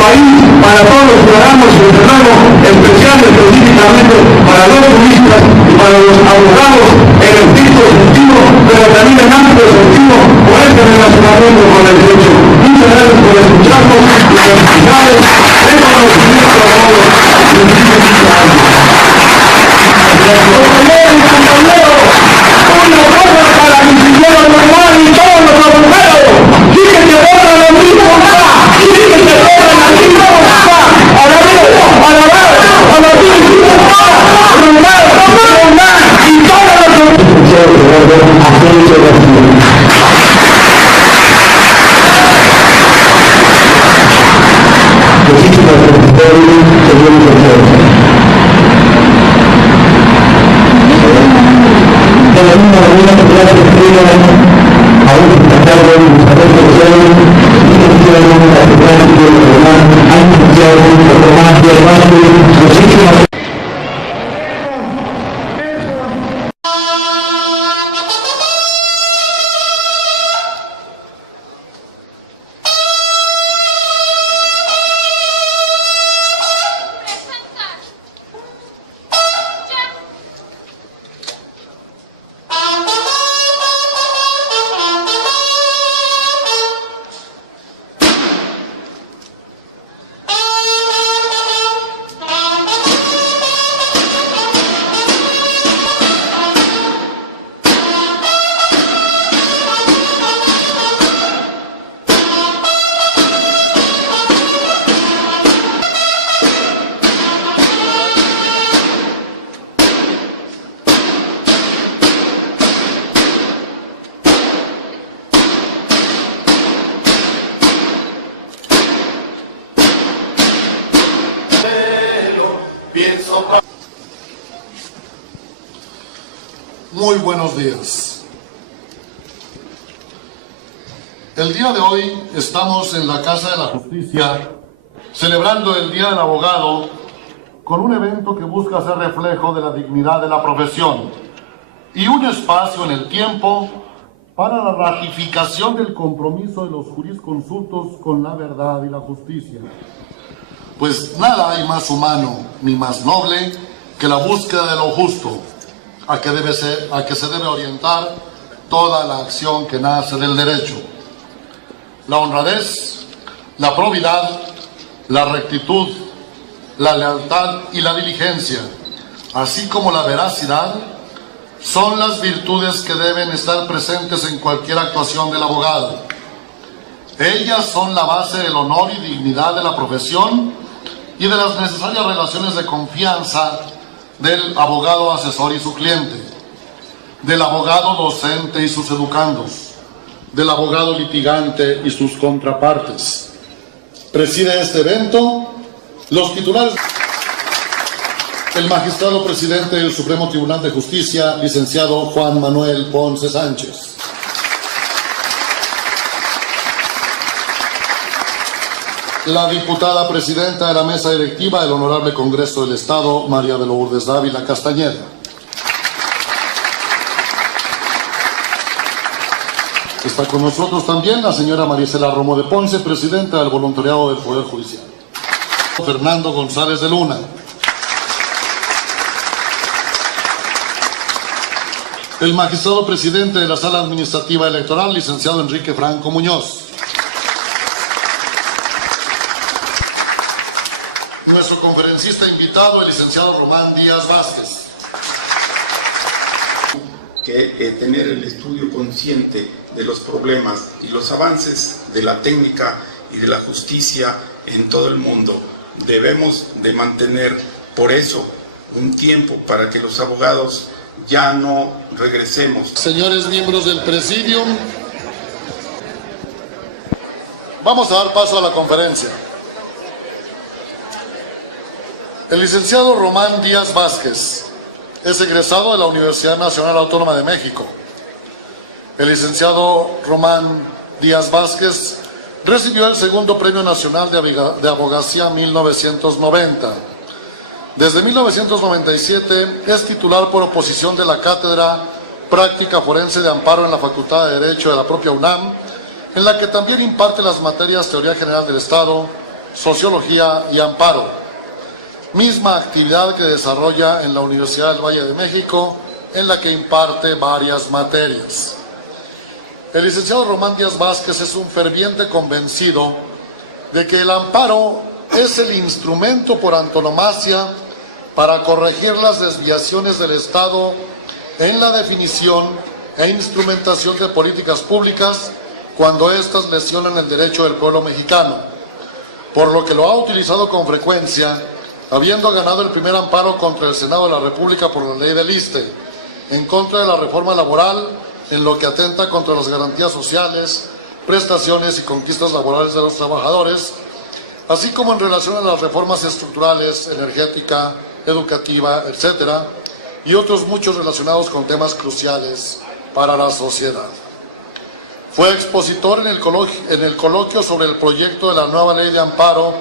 país para todos los ciudadanos y desde luego específicamente para los juristas y para los abogados en el estricto sentido, pero también en amplio sentido por este relacionamiento con el derecho. Muchas gracias por escucharnos y felicidades, reconocimiento a todos. Una cosa para mi señora normal y todos los abogados. Sí que te borran lo mismo acá. Sí que te borran lo mismo acá. A la vez, a la vez, a la vez, y todos Muy buenos días. El día de hoy estamos en la Casa de la Justicia celebrando el Día del Abogado con un evento que busca ser reflejo de la dignidad de la profesión y un espacio en el tiempo para la ratificación del compromiso de los jurisconsultos con la verdad y la justicia. Pues nada hay más humano ni más noble que la búsqueda de lo justo, a que se debe orientar toda la acción que nace del derecho. La honradez, la probidad, la rectitud, la lealtad y la diligencia, así como la veracidad, son las virtudes que deben estar presentes en cualquier actuación del abogado. Ellas son la base del honor y dignidad de la profesión y de las necesarias relaciones de confianza del abogado asesor y su cliente, del abogado docente y sus educandos, del abogado litigante y sus contrapartes. Preside este evento los titulares. El magistrado presidente del Supremo Tribunal de Justicia, licenciado Juan Manuel Ponce Sánchez. La diputada presidenta de la mesa directiva del Honorable Congreso del Estado, María de Lourdes Dávila Castañeda. Está con nosotros también la señora Marisela Romo de Ponce, presidenta del Voluntariado del Poder Judicial. Fernando González de Luna. El magistrado presidente de la Sala Administrativa Electoral, licenciado Enrique Franco Muñoz. Nuestro conferencista invitado, el licenciado Román Díaz Vázquez. Que tener el estudio consciente de los problemas y los avances de la técnica y de la justicia en todo el mundo. Debemos de mantener, por eso, un tiempo para que los abogados ya no regresemos. Señores miembros del Presidium, vamos a dar paso a la conferencia. El licenciado Román Díaz Vázquez es egresado de la Universidad Nacional Autónoma de México. El licenciado Román Díaz Vázquez recibió el segundo Premio Nacional de Abogacía 1990. Desde 1997 es titular por oposición de la Cátedra Práctica Forense de Amparo en la Facultad de Derecho de la propia UNAM, en la que también imparte las materias Teoría General del Estado, Sociología y Amparo, misma actividad que desarrolla en la Universidad del Valle de México, en la que imparte varias materias. El licenciado Román Díaz Vázquez es un ferviente convencido de que el amparo es el instrumento por antonomasia para corregir las desviaciones del Estado en la definición e instrumentación de políticas públicas cuando éstas lesionan el derecho del pueblo mexicano, por lo que lo ha utilizado con frecuencia, habiendo ganado el primer amparo contra el Senado de la República por la ley del ISSSTE, en contra de la reforma laboral, en lo que atenta contra las garantías sociales, prestaciones y conquistas laborales de los trabajadores, así como en relación a las reformas estructurales, energética, educativa, etcétera, y otros muchos relacionados con temas cruciales para la sociedad. Fue expositor en el coloquio sobre el proyecto de la nueva ley de amparo,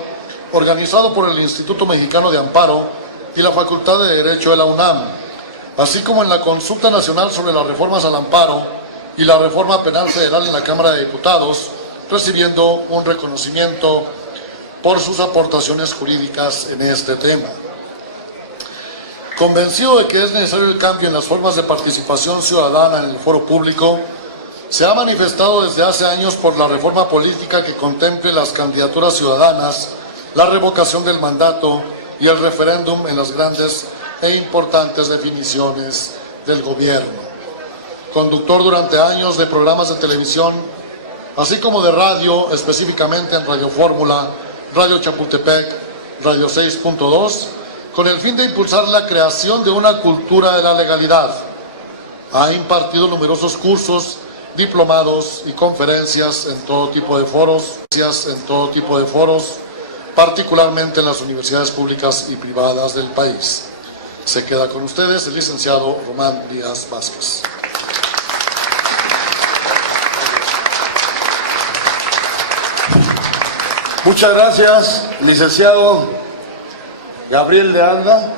organizado por el Instituto Mexicano de Amparo y la Facultad de Derecho de la UNAM, así como en la consulta nacional sobre las reformas al amparo y la reforma penal federal en la Cámara de Diputados, recibiendo un reconocimiento por sus aportaciones jurídicas en este tema. Convencido de que es necesario el cambio en las formas de participación ciudadana en el foro público, se ha manifestado desde hace años por la reforma política que contemple las candidaturas ciudadanas, la revocación del mandato y el referéndum en las grandes e importantes definiciones del gobierno. Conductor durante años de programas de televisión, así como de radio, específicamente en Radio Fórmula, Radio Chapultepec, Radio 6.2, con el fin de impulsar la creación de una cultura de la legalidad. Ha impartido numerosos cursos, diplomados y conferencias en todo tipo de foros, particularmente en las universidades públicas y privadas del país. Se queda con ustedes el licenciado Román Díaz Vázquez. Muchas gracias, licenciado Gabriel de Anda,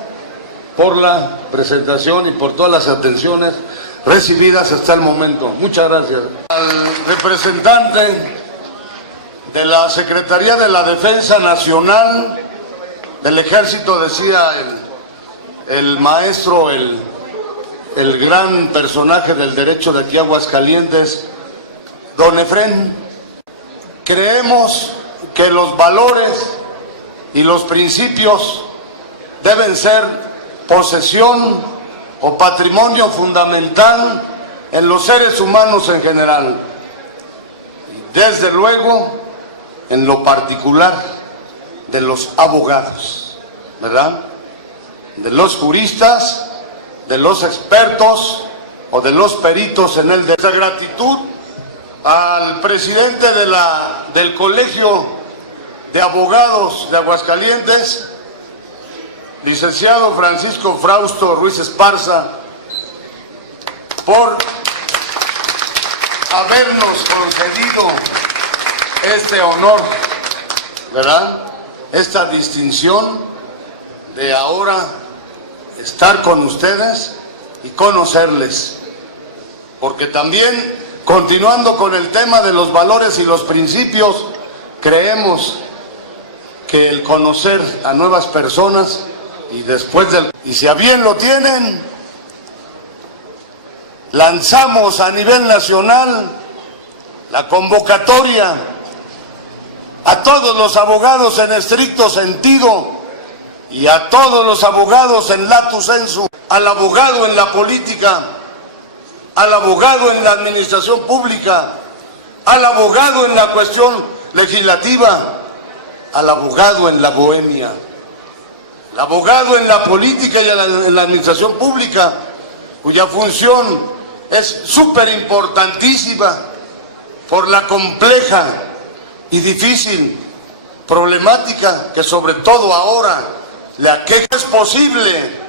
por la presentación y por todas las atenciones recibidas hasta el momento. Muchas gracias. Al representante de la Secretaría de la Defensa Nacional del Ejército, decía el maestro, el gran personaje del derecho de aquí a Aguascalientes, don Efrén, creemos que los valores y los principios deben ser posesión o patrimonio fundamental en los seres humanos en general, y desde luego en lo particular de los abogados, ¿verdad? De los juristas, de los expertos o de los peritos en el derecho. Gratitud al presidente del Colegio de Abogados de Aguascalientes, licenciado Francisco Frausto Ruiz Esparza, por habernos concedido este honor, ¿verdad? Esta distinción de ahora estar con ustedes y conocerles, porque también, continuando con el tema de los valores y los principios, creemos que el conocer a nuevas personas y si a bien lo tienen, lanzamos a nivel nacional la convocatoria a todos los abogados en estricto sentido y a todos los abogados en lato sensu, al abogado en la política, al abogado en la administración pública, al abogado en la cuestión legislativa, al abogado en la bohemia, al abogado en la política y en la administración pública, cuya función es súper importantísima por la compleja y difícil problemática que sobre todo ahora le aqueja. Es posible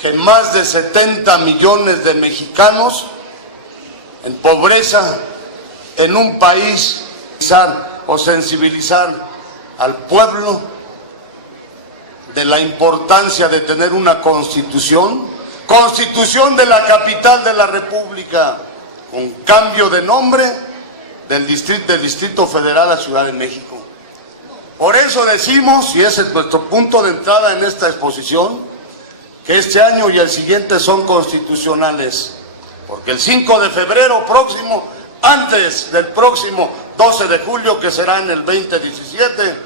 que más de 70 millones de mexicanos en pobreza en un país o sensibilizar al pueblo de la importancia de tener una constitución de la capital de la República, con cambio de nombre del Distrito Federal a Ciudad de México. Por eso decimos, y ese es nuestro punto de entrada en esta exposición, que este año y el siguiente son constitucionales, porque el 5 de febrero próximo, antes del próximo 12 de julio, que será en el 2017,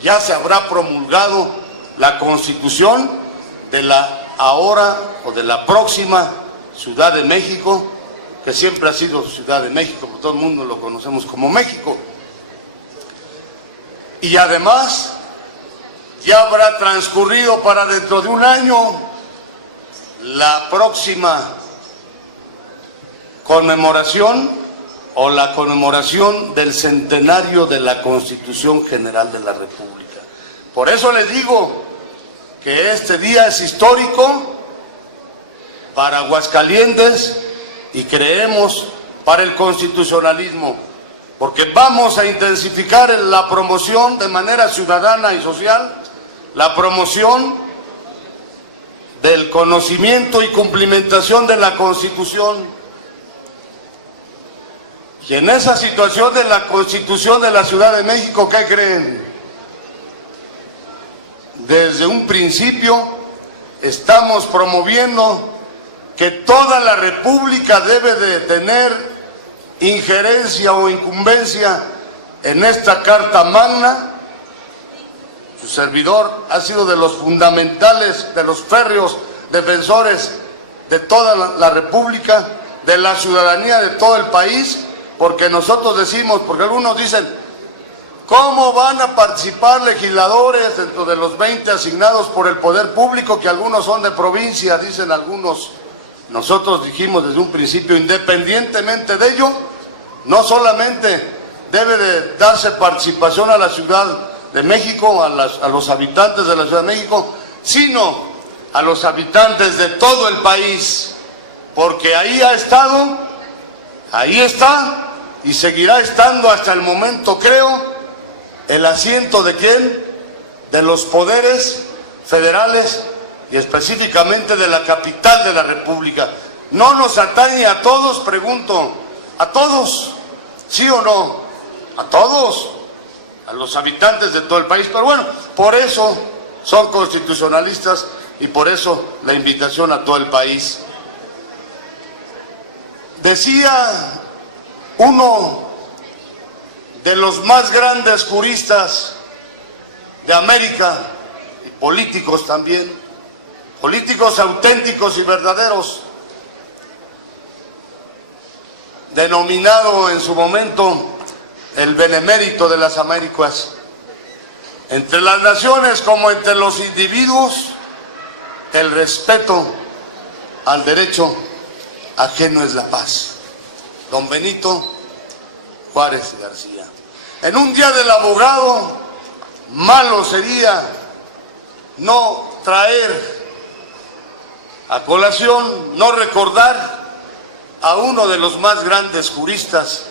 ya se habrá promulgado la Constitución de la ahora o de la próxima Ciudad de México, que siempre ha sido Ciudad de México, porque todo el mundo lo conocemos como México. Y además, ya habrá transcurrido para dentro de un año la próxima conmemoración o la conmemoración del centenario de la Constitución General de la República. Por eso les digo que este día es histórico para Aguascalientes y creemos para el constitucionalismo, porque vamos a intensificar la promoción de manera ciudadana y social, la promoción del conocimiento y cumplimentación de la Constitución. Y en esa situación de la Constitución de la Ciudad de México, ¿qué creen? Desde un principio estamos promoviendo que toda la República debe de tener injerencia o incumbencia en esta Carta Magna. Su servidor ha sido de los fundamentales, de los férreos defensores de toda la República, de la ciudadanía de todo el país, porque nosotros decimos, porque algunos dicen, ¿cómo van a participar legisladores dentro de los 20 asignados por el poder público, que algunos son de provincia, dicen algunos? Nosotros dijimos desde un principio, independientemente de ello, no solamente debe de darse participación a la Ciudad de México, a los habitantes de la Ciudad de México, sino a los habitantes de todo el país, porque ahí ha estado, ahí está y seguirá estando hasta el momento, creo, el asiento de ¿quién? De los poderes federales y específicamente de la capital de la República. ¿No nos atañe a todos? Pregunto, ¿a todos? ¿Sí o no? A todos, a los habitantes de todo el país. Pero bueno, por eso son constitucionalistas y por eso la invitación a todo el país. Decía uno de los más grandes juristas de América, y políticos también, políticos auténticos y verdaderos, denominado en su momento el benemérito de las Américas. Entre las naciones como entre los individuos, el respeto al derecho ajeno es la paz. Don Benito Juárez García. En un día del abogado, malo sería no traer a colación, no recordar a uno de los más grandes juristas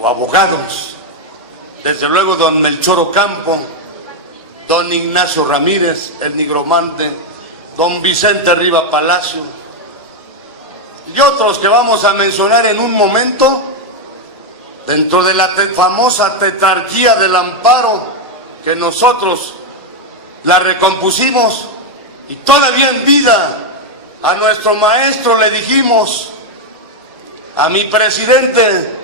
o abogados, desde luego don Melchor Ocampo, don Ignacio Ramírez, el nigromante, don Vicente Riva Palacio, y otros que vamos a mencionar en un momento, dentro de la famosa tetrarquía del amparo, que nosotros la recompusimos, y todavía en vida a nuestro maestro le dijimos, a mi presidente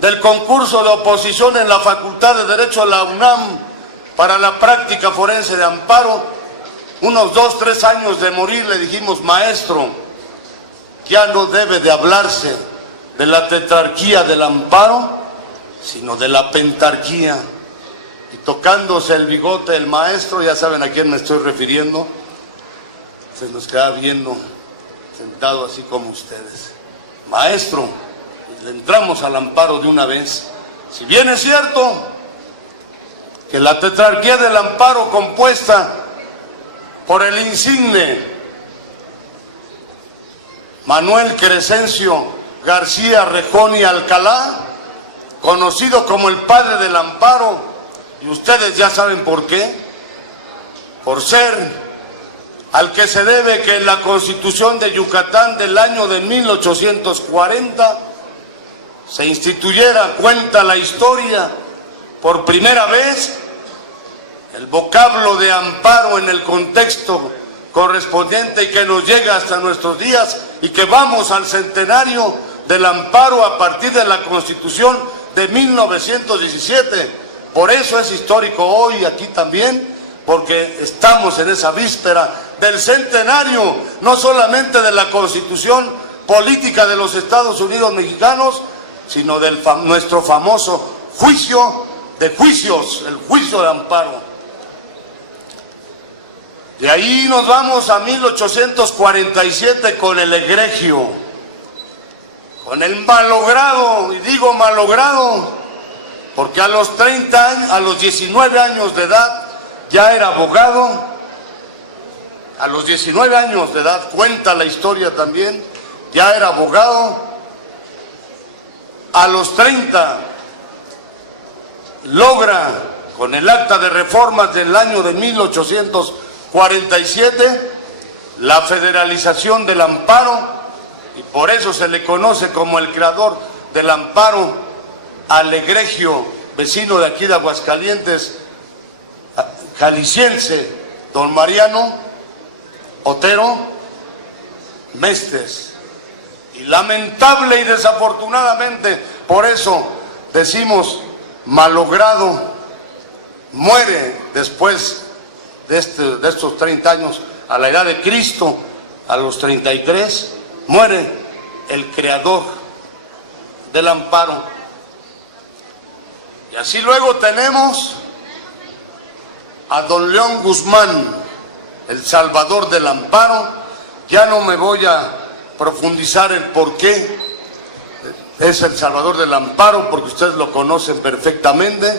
del concurso de oposición en la Facultad de Derecho de la UNAM para la práctica forense de amparo, unos 2 o 3 años de morir, le dijimos, maestro, ya no debe de hablarse de la tetrarquía del amparo, sino de la pentarquía. Y tocándose el bigote el maestro, ya saben a quién me estoy refiriendo, se nos queda viendo, sentado así como ustedes. Maestro, le entramos al amparo de una vez. Si bien es cierto que la tetrarquía del amparo, compuesta por el insigne Manuel Crescencio García Rejón y Alcalá, conocido como el padre del amparo, y ustedes ya saben por qué, por ser al que se debe que en la Constitución de Yucatán del año de 1840 se instituyera, cuenta la historia, por primera vez el vocablo de amparo en el contexto correspondiente y que nos llega hasta nuestros días y que vamos al centenario del amparo a partir de la Constitución de 1917. Por eso es histórico hoy aquí también, porque estamos en esa víspera del centenario, no solamente de la Constitución política de los Estados Unidos mexicanos, sino de nuestro famoso juicio de juicios, el juicio de amparo. De ahí nos vamos a 1847 con el egregio, con el malogrado, y digo malogrado, porque a los 19 años de edad ya era abogado, a los 19 años de edad, cuenta la historia también, ya era abogado, a los 30 logra, con el acta de reformas del año de 1847, la federalización del amparo, y por eso se le conoce como el creador del amparo al egregio vecino de aquí de Aguascalientes, jalisciense, don Mariano Otero Mestes. Y lamentable y desafortunadamente, por eso decimos malogrado, muere después de estos 30 años, a la edad de Cristo, a los 33, muere el creador del amparo. Y así luego tenemos a don León Guzmán, el salvador del amparo. Ya no me voy a profundizar el por qué es el salvador del amparo, porque ustedes lo conocen perfectamente.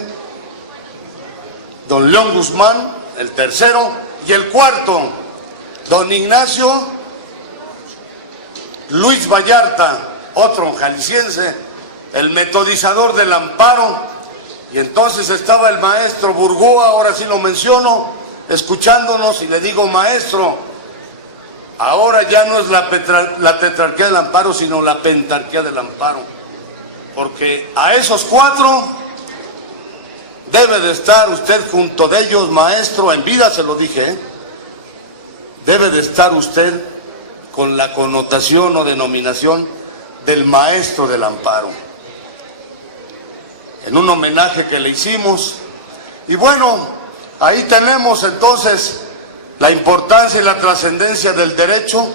Don León Guzmán, el tercero, y el cuarto, don Ignacio Luis Vallarta, otro jalisciense, el metodizador del amparo. Y entonces estaba el maestro Burgoa, ahora sí lo menciono, escuchándonos, y le digo: maestro, ahora ya no es la tetrarquía del amparo, sino la pentarquía del amparo, porque a esos cuatro debe de estar usted junto de ellos, maestro, en vida se lo dije, debe de estar usted con la connotación o denominación del maestro del amparo, en un homenaje que le hicimos. Y bueno, ahí tenemos entonces la importancia y la trascendencia del derecho,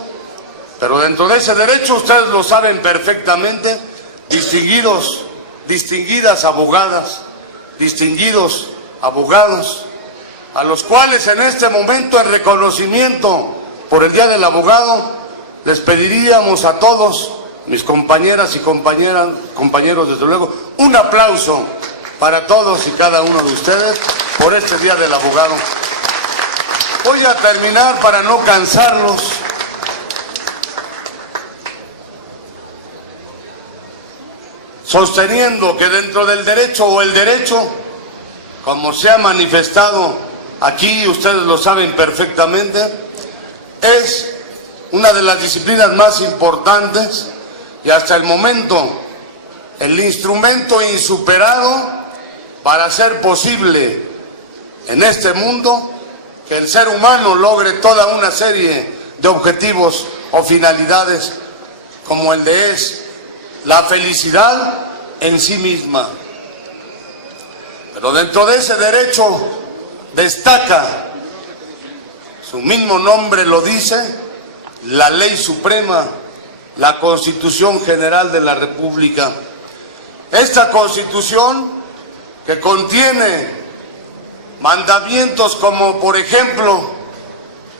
pero dentro de ese derecho, ustedes lo saben perfectamente, distinguidas abogadas, distinguidos abogados, a los cuales en este momento, en reconocimiento por el Día del Abogado, les pediríamos a todos, mis compañeras y compañeros, desde luego, un aplauso para todos y cada uno de ustedes por este Día del Abogado. Voy a terminar para no cansarlos. Sosteniendo que dentro del derecho, o el derecho, como se ha manifestado aquí, ustedes lo saben perfectamente, es una de las disciplinas más importantes y hasta el momento el instrumento insuperado para hacer posible en este mundo que el ser humano logre toda una serie de objetivos o finalidades, como el de la felicidad en sí misma. Pero dentro de ese derecho destaca, su mismo nombre lo dice, la ley suprema, la Constitución General de la República. Esta Constitución, que contiene mandamientos como, por ejemplo,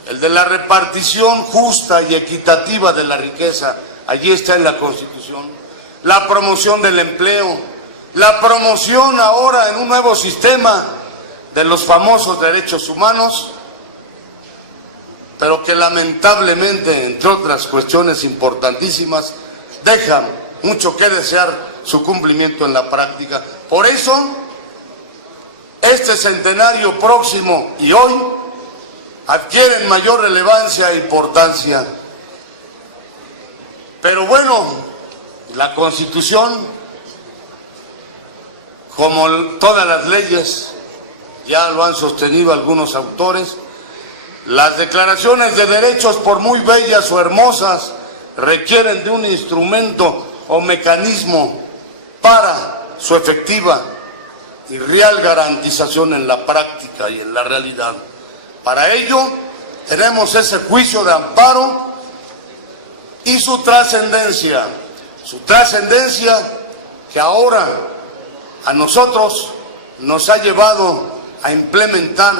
el de la repartición justa y equitativa de la riqueza, allí está en la Constitución, la promoción del empleo, la promoción ahora en un nuevo sistema de los famosos derechos humanos, pero que lamentablemente, entre otras cuestiones importantísimas, dejan mucho que desear su cumplimiento en la práctica. Por eso, este centenario próximo y hoy adquieren mayor relevancia e importancia. Pero bueno, la Constitución, como todas las leyes, ya lo han sostenido algunos autores. Las declaraciones de derechos, por muy bellas o hermosas, requieren de un instrumento o mecanismo para su efectiva y real garantización en la práctica y en la realidad. Para ello, tenemos ese juicio de amparo y su trascendencia que ahora a nosotros nos ha llevado a implementar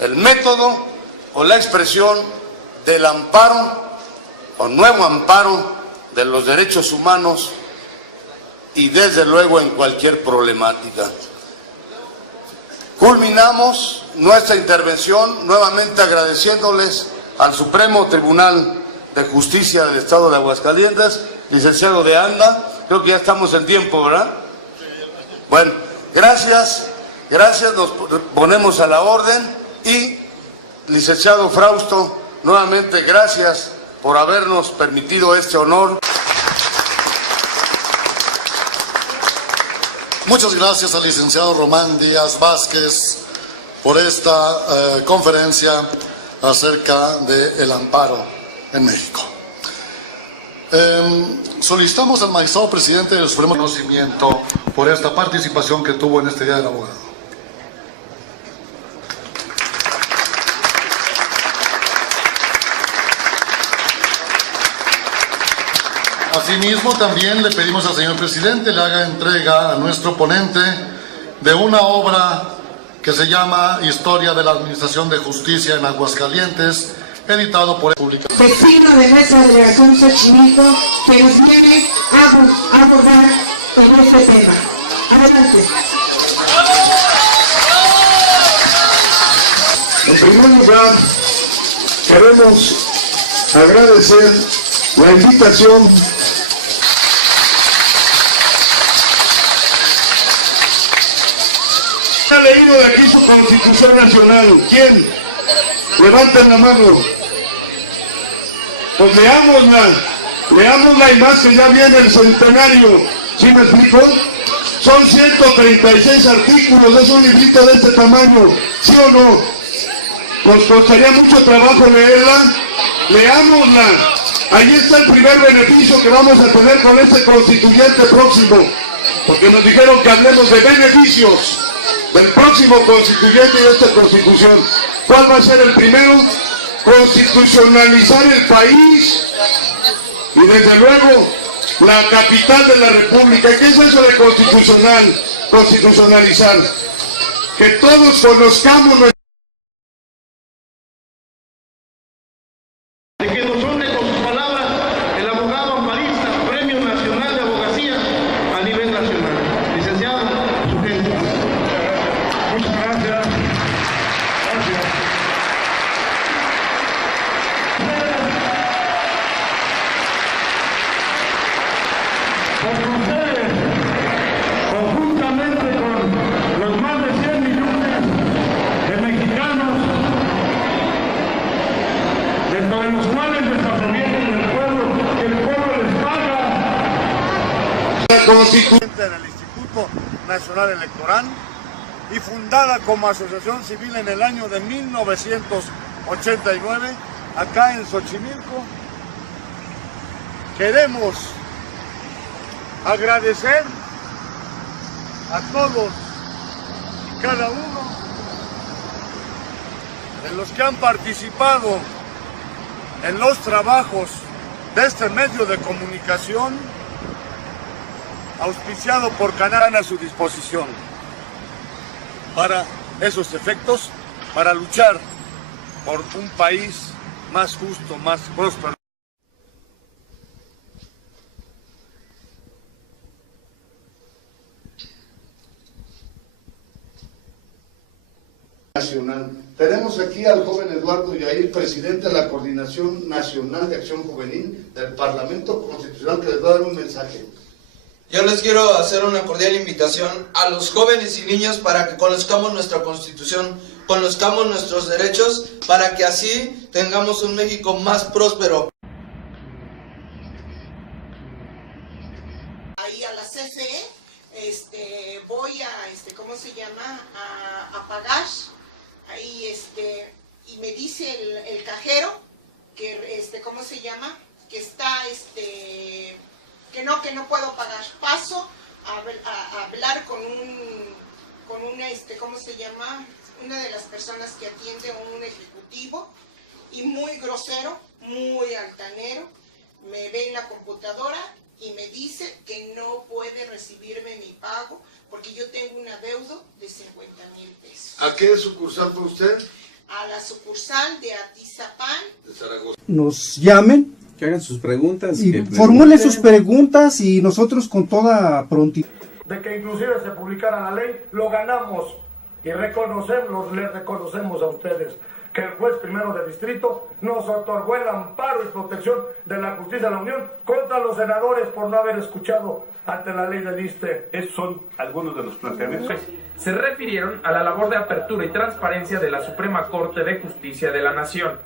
el método o la expresión del amparo o nuevo amparo de los derechos humanos y desde luego en cualquier problemática. Culminamos nuestra intervención nuevamente agradeciéndoles al Supremo Tribunal de Justicia del Estado de Aguascalientes, licenciado de Anda, creo que ya estamos en tiempo, ¿verdad? Bueno, gracias, nos ponemos a la orden y, licenciado Frausto, nuevamente gracias por habernos permitido este honor. Muchas gracias al licenciado Román Díaz Vázquez por esta conferencia acerca del amparo en México. Solicitamos al magistrado presidente del Supremo reconocimiento por esta participación que tuvo en este Día del Abogado. Asimismo, también le pedimos al señor presidente le haga entrega a nuestro ponente de una obra que se llama Historia de la Administración de Justicia en Aguascalientes, editado por República. Vecino de nuestra delegación Xochimilco, que nos viene a abordar con este tema. Adelante. En primer lugar, queremos agradecer la invitación ¿ha leído de aquí su Constitución Nacional? ¿Quién? Levanten la mano. Pues leámosla y más que ya viene el centenario. ¿Sí me explico? Son 136 artículos, es un librito de este tamaño, ¿sí o no? Nos costaría mucho trabajo leerla. Leámosla. Ahí está el primer beneficio que vamos a tener con este constituyente próximo, porque nos dijeron que hablemos de beneficios del próximo constituyente y de esta constitución. ¿Cuál va a ser el primero? Constitucionalizar el país y desde luego la capital de la República. ¿Qué es eso de constitucionalizar? Que todos conozcamos nuestra... que nos honre con sus palabras el abogado amparista, Premio Nacional de Abogacía a nivel nacional. Licenciado, su gente. Muchas gracias. Porque ustedes, conjuntamente con los más de 100 millones de mexicanos, dentro de los cuales desarrollan el pueblo, que el pueblo les paga. La Constitución del Instituto Nacional Electoral y fundada como asociación civil en el año de 1989, acá en Xochimilco. Queremos agradecer a todos y cada uno de los que han participado en los trabajos de este medio de comunicación auspiciado por Canal a su disposición para esos efectos, para luchar por un país más justo, más próspero. Nacional. Tenemos aquí al joven Eduardo Yair, presidente de la Coordinación Nacional de Acción Juvenil del Parlamento Constitucional, que les va a dar un mensaje. Yo les quiero hacer una cordial invitación a los jóvenes y niños para que conozcamos nuestra Constitución, conozcamos nuestros derechos, para que así tengamos un México más próspero. Ahí a la CFE, voy a, ¿cómo se llama? A pagar. Y me dice el cajero que, ¿cómo se llama? Que está, que no puedo pagar. Paso a hablar con ¿cómo se llama? Una de las personas que atiende, un ejecutivo, y muy grosero, muy altanero, me ve en la computadora y me dice que no puede recibirme mi pago porque yo tengo un adeudo de 50,000 pesos. ¿A qué sucursal fue usted? A la sucursal de Atizapán. De Zaragoza. Nos llamen, que hagan sus preguntas, y formulen sus preguntas y nosotros con toda prontitud. De que inclusive se publicara la ley, lo ganamos y les reconocemos a ustedes que el juez primero de distrito nos otorgó el amparo y protección de la justicia de la Unión contra los senadores por no haber escuchado ante la ley del ISSSTE. Esos son algunos de los planteamientos. Se refirieron a la labor de apertura y transparencia de la Suprema Corte de Justicia de la Nación.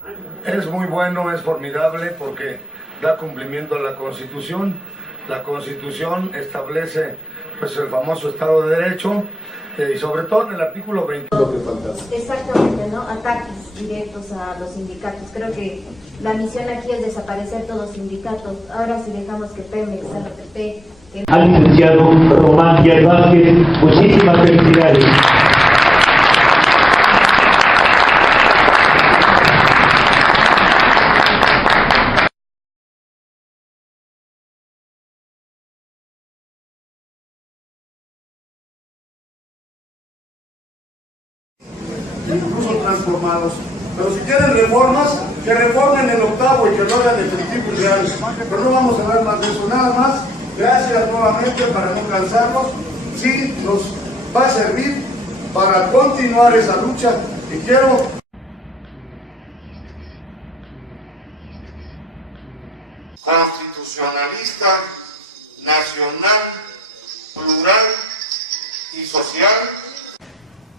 Es muy bueno, es formidable porque da cumplimiento a la Constitución. La Constitución establece pues el famoso Estado de Derecho y sobre todo en el artículo 20. Exactamente, ¿no? Ataques directos a los sindicatos. Creo que la misión aquí es desaparecer todos los sindicatos. Ahora si dejamos que Pemex, RTP... Al licenciado Román Díaz Vázquez, muchísimas felicidades. Incluso transformados. Pero si quieren reformas, que reformen el octavo y que lo hagan efectivo y real. Pero no vamos a hablar más de eso, nada más. Gracias nuevamente para no cansarnos. Sí, nos va a servir para continuar esa lucha y quiero... Constitucionalista, nacional, plural y social.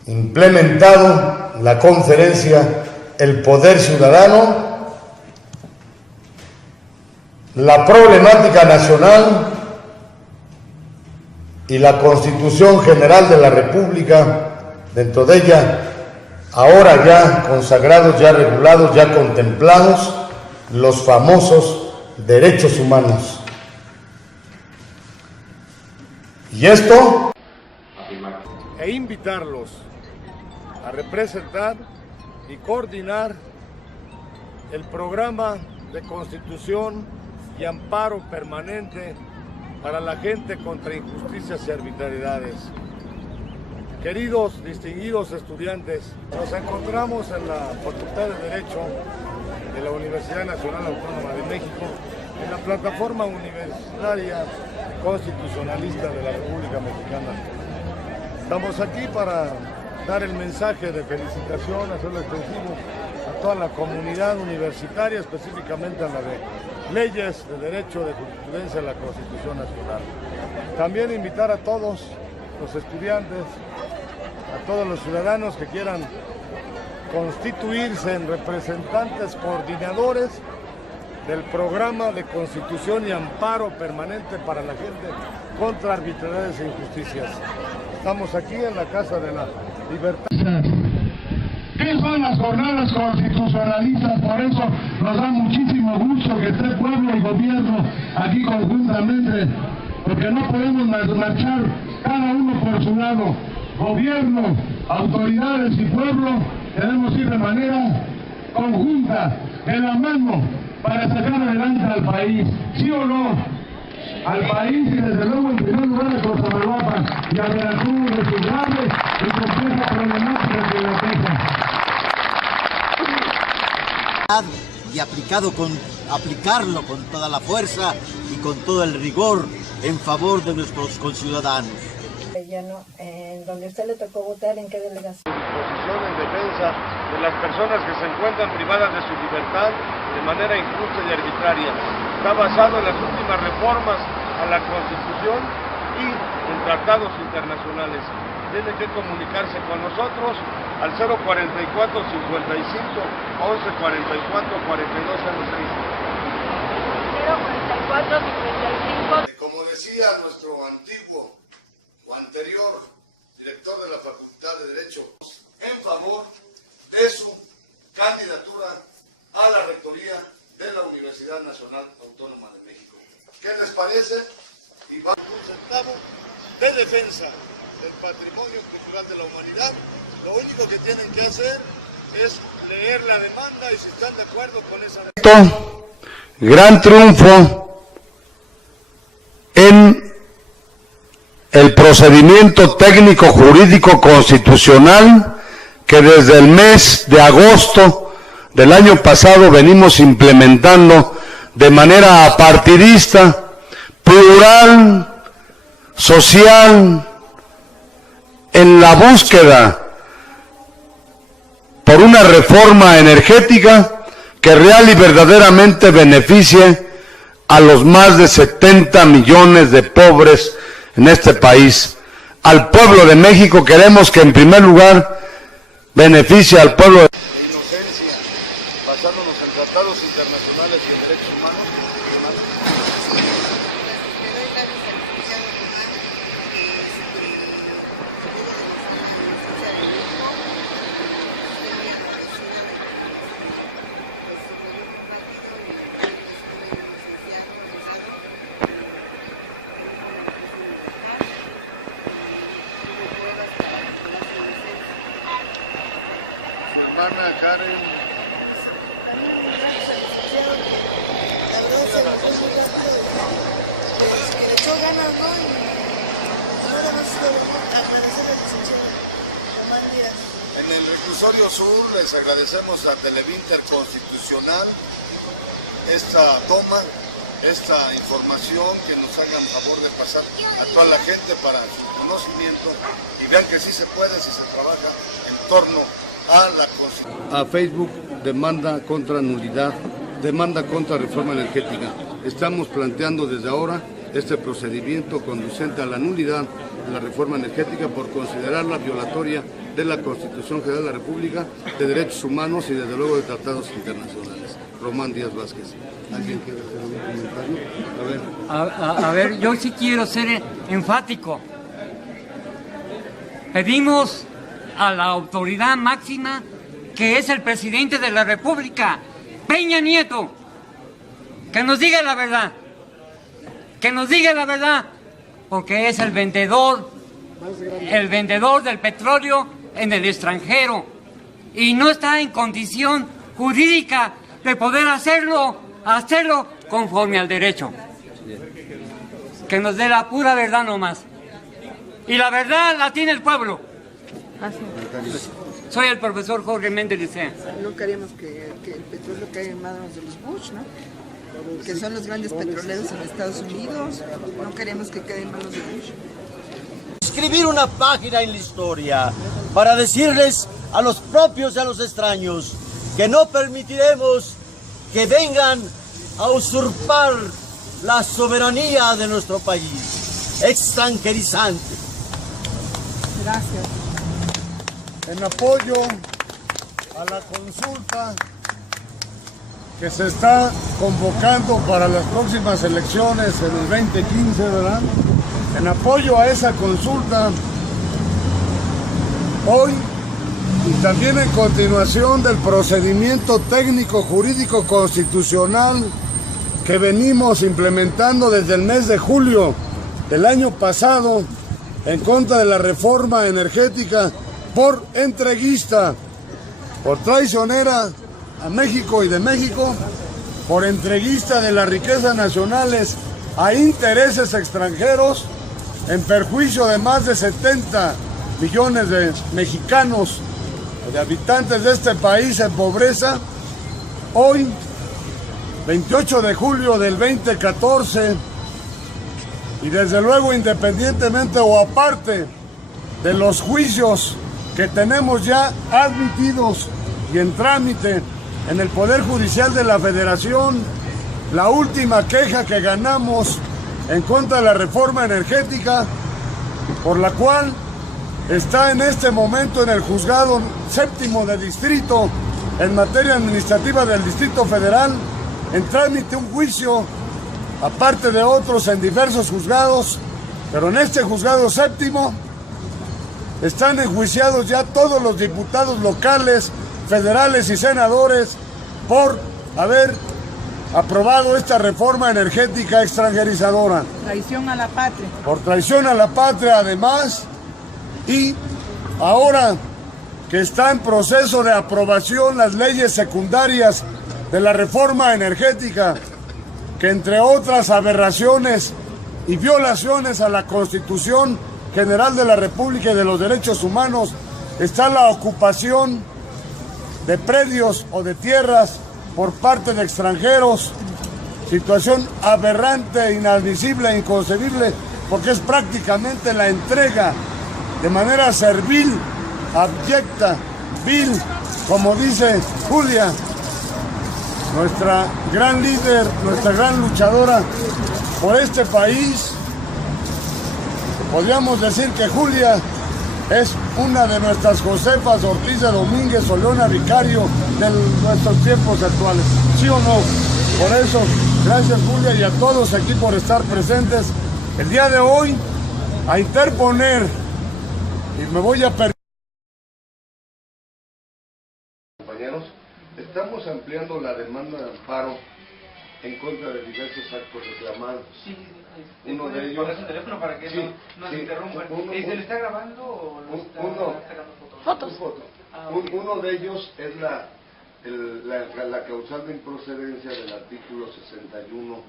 Implementado la conferencia El Poder Ciudadano, la problemática nacional y la Constitución General de la República, dentro de ella, ahora ya consagrados, ya regulados, ya contemplados, los famosos derechos humanos. Y esto... E invitarlos a representar y coordinar el programa de constitución y amparo permanente para la gente contra injusticias y arbitrariedades. Queridos, distinguidos estudiantes, nos encontramos en la Facultad de Derecho de la Universidad Nacional Autónoma de México, en la plataforma universitaria constitucionalista de la República Mexicana. Estamos aquí para dar el mensaje de felicitación, hacerlo extensivo a toda la comunidad universitaria, específicamente a la de leyes de derecho de jurisprudencia de la Constitución Nacional. También invitar a todos los estudiantes, a todos los ciudadanos que quieran constituirse en representantes coordinadores del programa de constitución y amparo permanente para la gente contra arbitrariedades e injusticias. Estamos aquí en la Casa de la Libertad. ¿Qué son las jornadas constitucionalistas? Por eso nos da muchísimo gusto que esté pueblo y gobierno aquí conjuntamente, porque no podemos marchar cada uno por su lado. Gobierno, autoridades y pueblo tenemos que ir de manera conjunta, de la mano, para sacar adelante al país, ¿sí o no? Al país y desde luego en primer lugar a Cosamaloapan y a Veracruz de su grave y compleja problemática que la queja. Y aplicarlo con toda la fuerza y con todo el rigor en favor de nuestros conciudadanos. En donde usted le tocó votar, ¿en qué delegación? Posición en defensa de las personas que se encuentran privadas de su libertad de manera injusta y arbitraria. Está basado en las últimas reformas a la Constitución y en tratados internacionales. Tiene que comunicarse con nosotros al 044 55 11 44 42 06. 044 55. Como decía nuestro antiguo o anterior director director de la Facultad de Derecho, en favor de su candidatura a la rectoría de la Universidad Nacional Autónoma de México. ¿Qué les parece? Y va un centavo de defensa del patrimonio cultural de la humanidad. Lo único que tienen que hacer es leer la demanda y si están de acuerdo con esa demanda. Gran triunfo en el procedimiento técnico jurídico constitucional que desde el mes de agosto del año pasado venimos implementando de manera apartidista, plural, social, en la búsqueda por una reforma energética que real y verdaderamente beneficie a los más de 70 millones de pobres en este país. Al pueblo de México queremos que en primer lugar beneficie al pueblo de inocencia, basándonos en tratados internacionales y en derechos humanos. Hermana Karen. Que le echó ganas, ¿no? Ahora nos agradecer al licenciado Román Díaz. En el reclusorio sur les agradecemos a Televinter Constitucional esta toma, esta información que nos hagan favor de pasar a toda la gente para su conocimiento y vean que sí se puede si se trabaja en torno a la Constitución. A Facebook demanda contra nulidad, demanda contra reforma energética. Estamos planteando desde ahora este procedimiento conducente a la nulidad de la reforma energética por considerarla violatoria de la Constitución General de la República, de derechos humanos y desde luego de tratados internacionales. Román Díaz Vázquez. ¿Alguien quiere hacer algún comentario? A ver, yo sí quiero ser enfático. Pedimos a la autoridad máxima, que es el presidente de la República, Peña Nieto, que nos diga la verdad. Que nos diga la verdad, porque es el vendedor del petróleo en el extranjero y no está en condición jurídica de poder hacerlo conforme al derecho. Que nos dé la pura verdad nomás. Y la verdad la tiene el pueblo. Soy el profesor Jorge Méndez Licea. No queríamos que el petróleo caiga en manos de los Bush, ¿no? Que son los grandes petroleros en Estados Unidos. No queremos que quede en manos de Bush. Escribir una página en la historia para decirles a los propios y a los extraños que no permitiremos que vengan a usurpar la soberanía de nuestro país, extranjerizante. Gracias. En apoyo a la consulta que se está convocando para las próximas elecciones en el 2015, ¿verdad? En apoyo a esa consulta, hoy y también en continuación del procedimiento técnico jurídico constitucional que venimos implementando desde el mes de julio del año pasado en contra de la reforma energética por entreguista, por traicionera a México y de México, por entreguista de las riquezas nacionales a intereses extranjeros en perjuicio de más de 70 millones de mexicanos, de habitantes de este país en pobreza. Hoy, 28 de julio del 2014, y desde luego independientemente o aparte de los juicios que tenemos ya admitidos y en trámite en el Poder Judicial de la Federación, la última queja que ganamos en contra de la reforma energética, por la cual está en este momento en el Juzgado Séptimo de Distrito en materia administrativa del Distrito Federal, en trámite un juicio, aparte de otros en diversos juzgados, pero en este Juzgado Séptimo están enjuiciados ya todos los diputados locales, federales y senadores por haber aprobado esta reforma energética extranjerizadora. Traición a la patria. Por traición a la patria además, y ahora que está en proceso de aprobación las leyes secundarias de la reforma energética, que entre otras aberraciones y violaciones a la Constitución General de la República y de los Derechos Humanos, está la ocupación de predios o de tierras por parte de extranjeros, situación aberrante, inadmisible e inconcebible, porque es prácticamente la entrega de manera servil, abyecta, vil, como dice Julia, nuestra gran líder, nuestra gran luchadora por este país. Podríamos decir que Julia es una de nuestras Josefas Ortiz de Domínguez o Leona Vicario de nuestros tiempos actuales. ¿Sí o no? Por eso, gracias Julia y a todos aquí por estar presentes el día de hoy a interponer, y me voy a permitir. Compañeros, estamos ampliando la demanda de amparo en contra de diversos actos reclamados. Sí. Uno de ellos... Poner su teléfono para que no se interrumpan. ¿Se le está grabando o no está sacando fotos? Fotos. Uno de ellos es la causal de improcedencia del artículo 61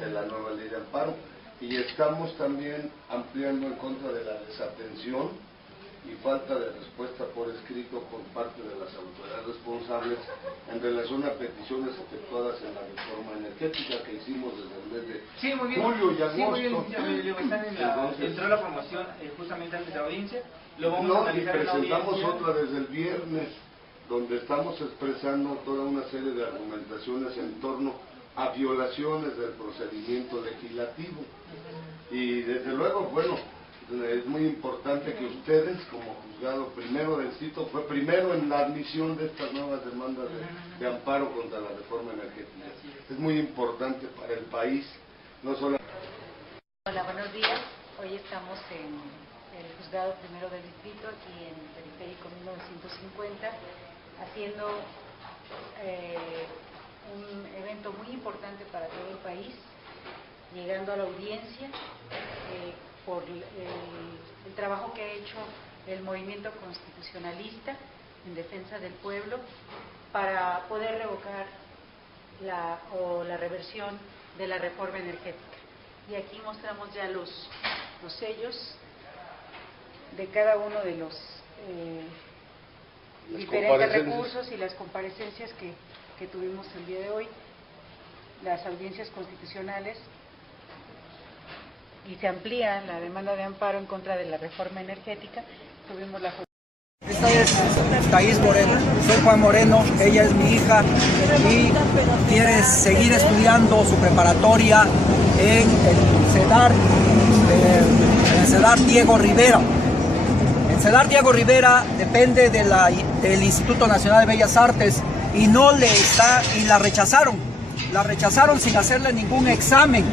de la nueva ley de amparo, y estamos también ampliando en contra de la desatención y falta de respuesta por escrito por parte de las autoridades responsables en relación a peticiones efectuadas en la reforma energética que hicimos desde el mes de julio y agosto. Entró la promoción justamente antes de la audiencia, lo vamos a analizar en la audiencia. Presentamos otra desde el viernes, donde estamos expresando toda una serie de argumentaciones en torno a violaciones del procedimiento legislativo. Y desde luego, bueno, es muy importante que ustedes, como juzgado primero del sitio, fue primero en la admisión de estas nuevas demandas de amparo contra la reforma energética. Es muy importante para el país, no solo... Hola, buenos días. Hoy estamos en el juzgado primero del distrito, aquí en Periférico 1950, haciendo un evento muy importante para todo el país, llegando a la audiencia por el trabajo que ha hecho el movimiento constitucionalista en defensa del pueblo para poder revocar la reversión de la reforma energética. Y aquí mostramos ya los sellos de cada uno de los diferentes recursos y las comparecencias que tuvimos el día de hoy, las audiencias constitucionales, y se amplía la demanda de amparo en contra de la reforma energética. Tuvimos la... Esta es Thais Moreno, soy Juan Moreno, ella es mi hija y quiere seguir estudiando su preparatoria en el CEDAR Diego Rivera. El CEDAR Diego Rivera depende del Instituto Nacional de Bellas Artes y la rechazaron sin hacerle ningún examen.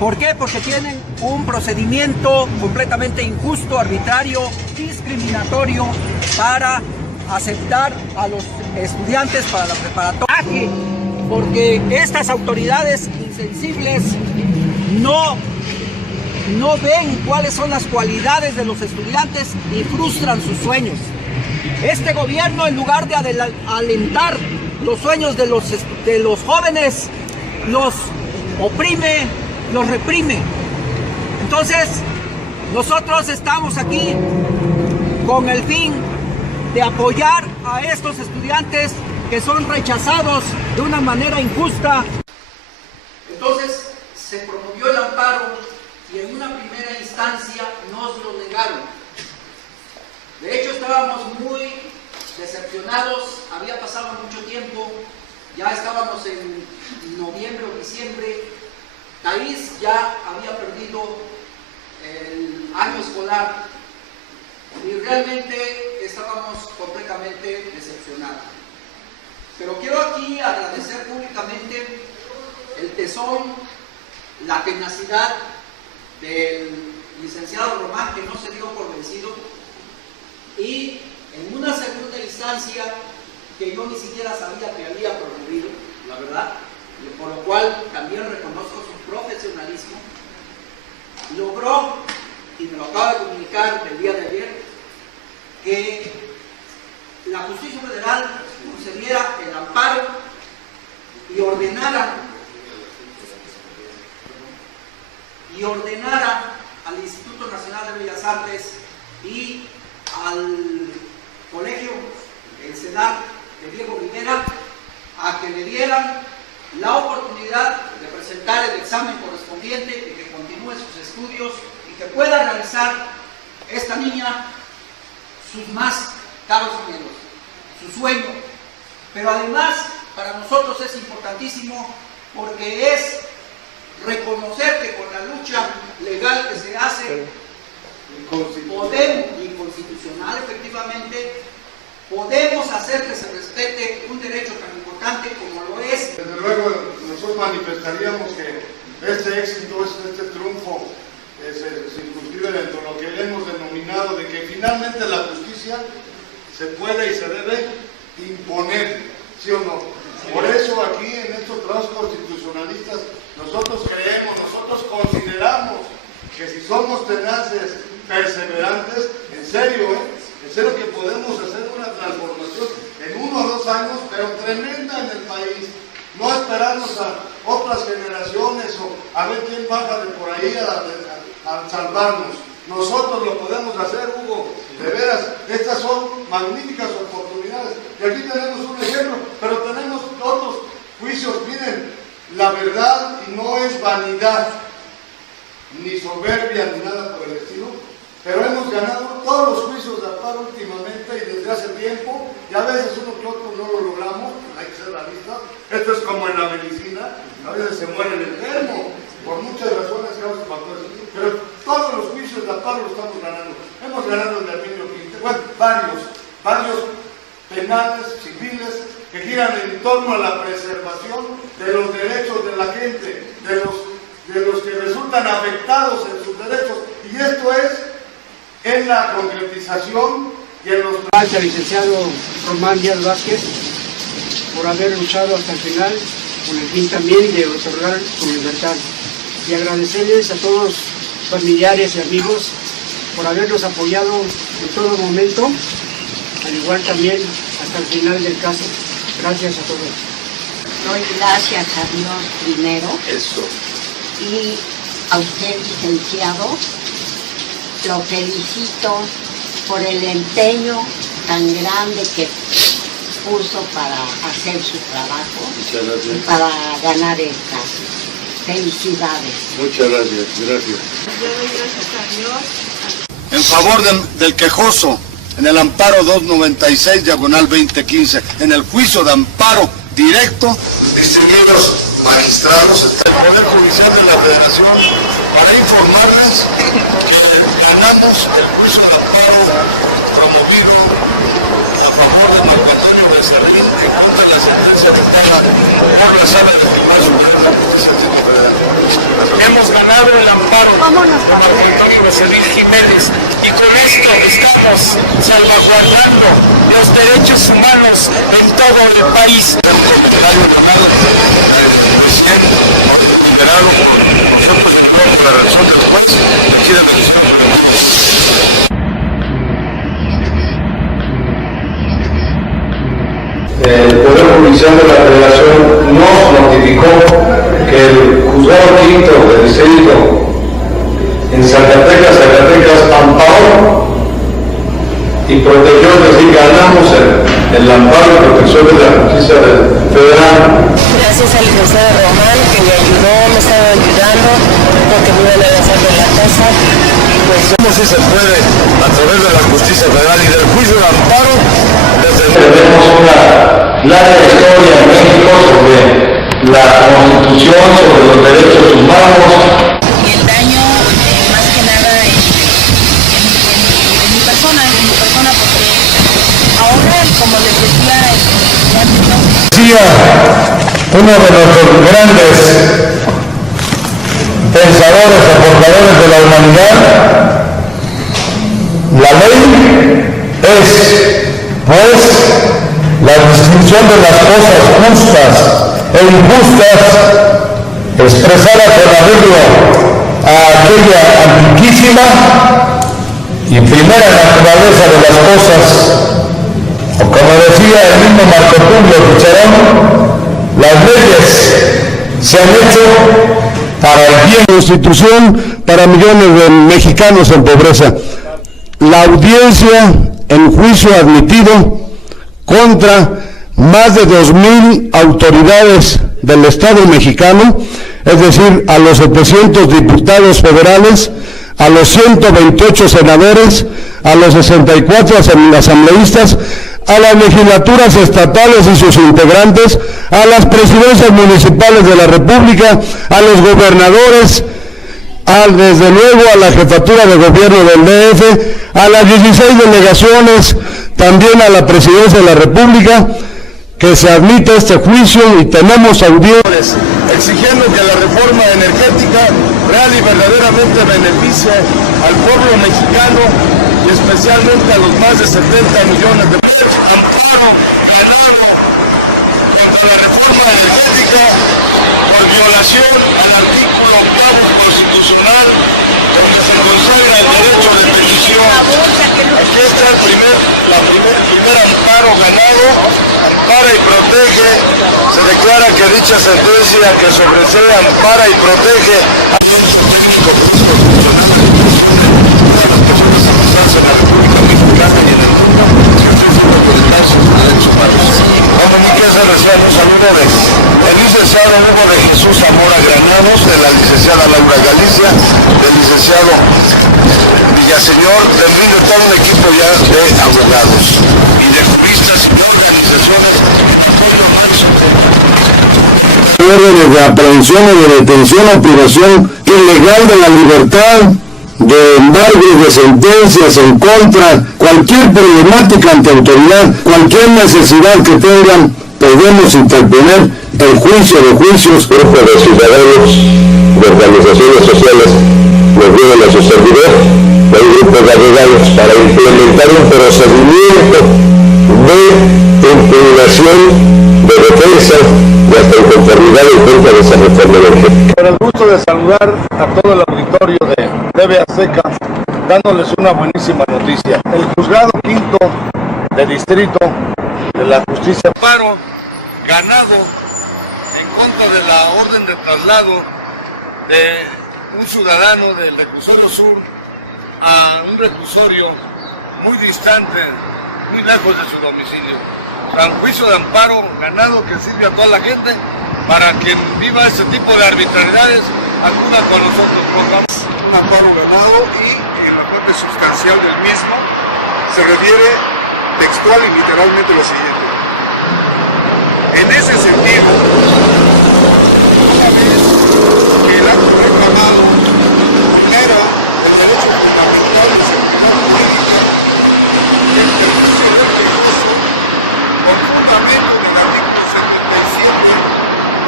¿Por qué? Porque tienen un procedimiento completamente injusto, arbitrario, discriminatorio para aceptar a los estudiantes para la preparatoria. Porque estas autoridades insensibles no ven cuáles son las cualidades de los estudiantes y frustran sus sueños. Este gobierno, en lugar de alentar los sueños de los jóvenes, los oprime, los reprime. Entonces, nosotros estamos aquí con el fin de apoyar a estos estudiantes que son rechazados de una manera injusta. Entonces, se promovió el amparo y en una primera instancia nos lo negaron. De hecho, estábamos muy decepcionados, había pasado mucho tiempo, ya estábamos en noviembre o diciembre. Thais ya había perdido el año escolar y realmente estábamos completamente decepcionados. Pero quiero aquí agradecer públicamente el tesón, la tenacidad del licenciado Román, que no se dio por vencido, y en una segunda instancia que yo ni siquiera sabía que había promovido, la verdad, por lo cual también reconozco su profesionalismo, logró, y me lo acaba de comunicar el día de ayer, que la Justicia Federal concediera el amparo y ordenara al Instituto Nacional de Bellas Artes y al colegio, el CENAR de Diego Rivera, a que le dieran la oportunidad de presentar el examen correspondiente y que continúe sus estudios y que pueda realizar esta niña sus más caros anhelos, su sueño. Pero además, para nosotros es importantísimo porque es reconocer que con la lucha legal que se hace, podemos, y constitucional efectivamente, podemos hacer que se respete un derecho tan importante como lo es. Desde luego, nosotros manifestaríamos que este éxito, este triunfo, se circunscribe dentro de lo que hemos denominado de que finalmente la justicia se puede y se debe imponer, ¿sí o no? Por eso aquí en estos trabajos constitucionalistas nosotros creemos, nosotros consideramos que si somos tenaces, perseverantes, en serio que podemos hacer una transformación en 1 o 2 años, pero tremenda en el país. No esperarnos a otras generaciones o a ver quién baja de por ahí a salvarnos. Nosotros lo podemos hacer, Hugo. De veras, estas son magníficas oportunidades. Y aquí tenemos un ejemplo, pero tenemos otros juicios. Miren, la verdad y no es vanidad, ni soberbia, ni nada por el estilo. Pero hemos ganado todos los juicios de amparo últimamente y desde hace tiempo, y a veces uno que otro no lo logramos, hay que ser realistas. Esto es como en la medicina, a veces se muere el enfermo, por muchas razones, causas, factores, pero todos los juicios de amparo los estamos ganando. Hemos ganado el de Arminio Quintero, bueno, varios penales, civiles, que giran en torno a la preservación de los derechos de la gente, de los que resultan afectados en sus derechos, y esto es en la concretización y en los... Gracias al licenciado Román Díaz Vázquez por haber luchado hasta el final con el fin también de otorgar su libertad, y agradecerles a todos los familiares y amigos por habernos apoyado en todo momento, al igual también hasta el final del caso. Gracias a todos. Doy gracias a Dios primero. Eso. Y a usted, licenciado, lo felicito por el empeño tan grande que puso para hacer su trabajo y para ganar el caso. Felicidades. Muchas gracias, gracias. Yo doy gracias a Dios. En favor del quejoso, en el amparo 296/2015, en el juicio de amparo directo, distinguidos magistrados, el Poder Judicial de la Federación, para informarles que ganamos el juicio de amparo promovido a favor de Marco Antonio Becerril en contra de la sentencia dictada por la Sala del Tribunal Superior de Justicia Federal. Hemos ganado el amparo de Marco Antonio Becerril Jiménez y con esto estamos salvaguardando los derechos humanos en todo el país. Liberado por nosotros la relación del juez, aquí de El Poder Judicial de la Federación nos notificó que el Juzgado Quinto del Distrito en Zacatecas amparó y protegió, es decir, ganamos el amparo y protección de la justicia federal. Gracias al licenciado Román, que me ayudó, me estaba ayudando, porque me iban a lanzar de la casa. Pues ¿cómo si se puede, a través de la justicia federal y del juicio de amparo, tenemos una larga historia en México sobre la Constitución, sobre los derechos humanos? Y el daño, más que nada, en mi persona, porque ahora, como les decía, uno de nuestros grandes pensadores o portadores de la humanidad, la ley es, pues, la distinción de las cosas justas e injustas expresada con arreglo a aquella antiquísima y primera naturaleza de las cosas, o como decía el mismo Marco Tulio Cicerón, las leyes se han hecho para el bien de la Constitución, para millones de mexicanos en pobreza. La audiencia en juicio admitido contra más de 2,000 autoridades del Estado mexicano, es decir, a los 700 diputados federales, a los 128 senadores, a los 64 asambleístas, a las legislaturas estatales y sus integrantes, a las presidencias municipales de la República, a los gobernadores, desde luego a la jefatura de gobierno del DF, a las 16 delegaciones, también a la presidencia de la República, que se admite este juicio y tenemos audiencias exigiendo que la reforma energética real y verdaderamente beneficie al pueblo mexicano y especialmente a los más de 70 millones de personas. Amparo ganado contra la reforma energética por violación al artículo 8º constitucional, donde se consagra el derecho de petición. Aquí está el primer amparo ganado, ampara y protege. Se declara que dicha sentencia que sobresee, ampara y protege al derecho técnico constitucional de las personas avanzadas en la República Mexicana y en el mundo, por sus derechos humanos. Como mi casa recién los saludos del licenciado Hugo de Jesús Zamora Granados, de la licenciada Laura Galicia, del licenciado Villaseñor, del RIN, de todo un equipo ya de abogados y de juristas y de organizaciones de apoyo máximo. Órdenes de aprehensión o de detención o privación ilegal de la libertad, de embargos, de sentencias en contra, cualquier problemática ante autoridad, cualquier necesidad que tengan, podemos interponer el juicio de juicios. Grupo de ciudadanos, de organizaciones sociales, nos vienen a su servidor, de un grupo de abogados para implementar un procedimiento de impugnación, de defensa y hasta en conformidad en contra de esa reforma energética. Con el gusto de saludar a todo el auditorio de TV Azteca, dándoles una buenísima noticia. El juzgado quinto de distrito de la justicia Amparo ganado en contra de la orden de traslado de un ciudadano del reclusorio sur a un reclusorio muy distante, muy lejos de su domicilio. Un juicio de amparo ganado que sirve a toda la gente para que viva este tipo de arbitrariedades, acuda con nosotros. Pongamos un amparo ganado y en la parte sustancial del mismo se refiere textual y literalmente lo siguiente. En ese sentido, una vez que el acto reclamado vulnera el derecho fundamental de seguridad jurídica y el ejercicio del recurso con fundamento del artículo 77,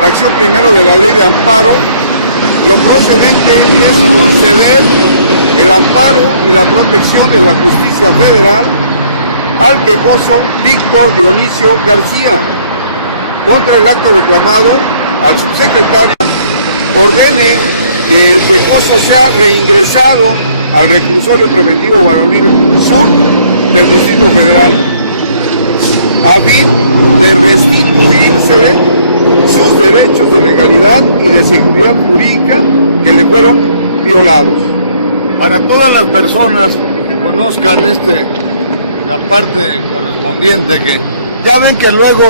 fracción primera de la ley de amparo, propiamente es conceder el amparo y la protección de la justicia federal al pecoso Víctor Dionisio García contra el acto reclamado al subsecretario ordene que el pecoso sea reingresado al reclusorio preventivo Guadalupe Sur del Distrito Federal a fin de restituirse sus derechos de legalidad y de seguridad pública que le fueron violados. Para todas las personas que conozcan la parte correspondiente, que ya ven que luego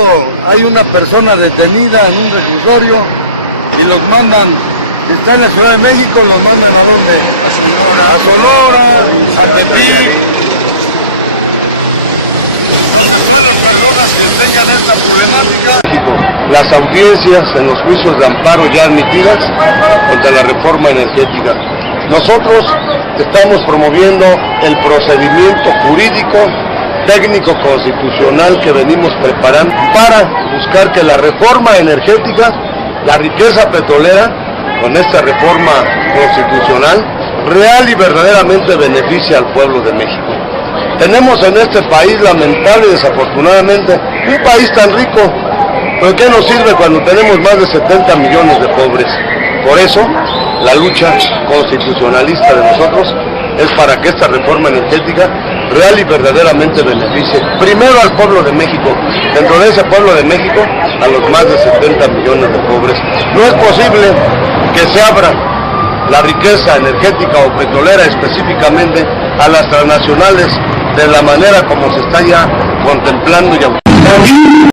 hay una persona detenida en un reclusorio y los mandan, está en la Ciudad de México, los mandan a donde, a Sonora, a Tepic. Esta problemática. Las audiencias en los juicios de amparo ya admitidas contra la reforma energética. Nosotros estamos promoviendo el procedimiento jurídico, técnico, constitucional que venimos preparando para buscar que la reforma energética, la riqueza petrolera, con esta reforma constitucional, real y verdaderamente beneficie al pueblo de México. Tenemos en este país, lamentable y desafortunadamente, un país tan rico, pero ¿qué nos sirve cuando tenemos más de 70 millones de pobres? Por eso, la lucha constitucionalista de nosotros es para que esta reforma energética real y verdaderamente beneficie primero al pueblo de México, dentro de ese pueblo de México, a los más de 70 millones de pobres. No es posible que se abra la riqueza energética o petrolera específicamente a las transnacionales de la manera como se está ya contemplando y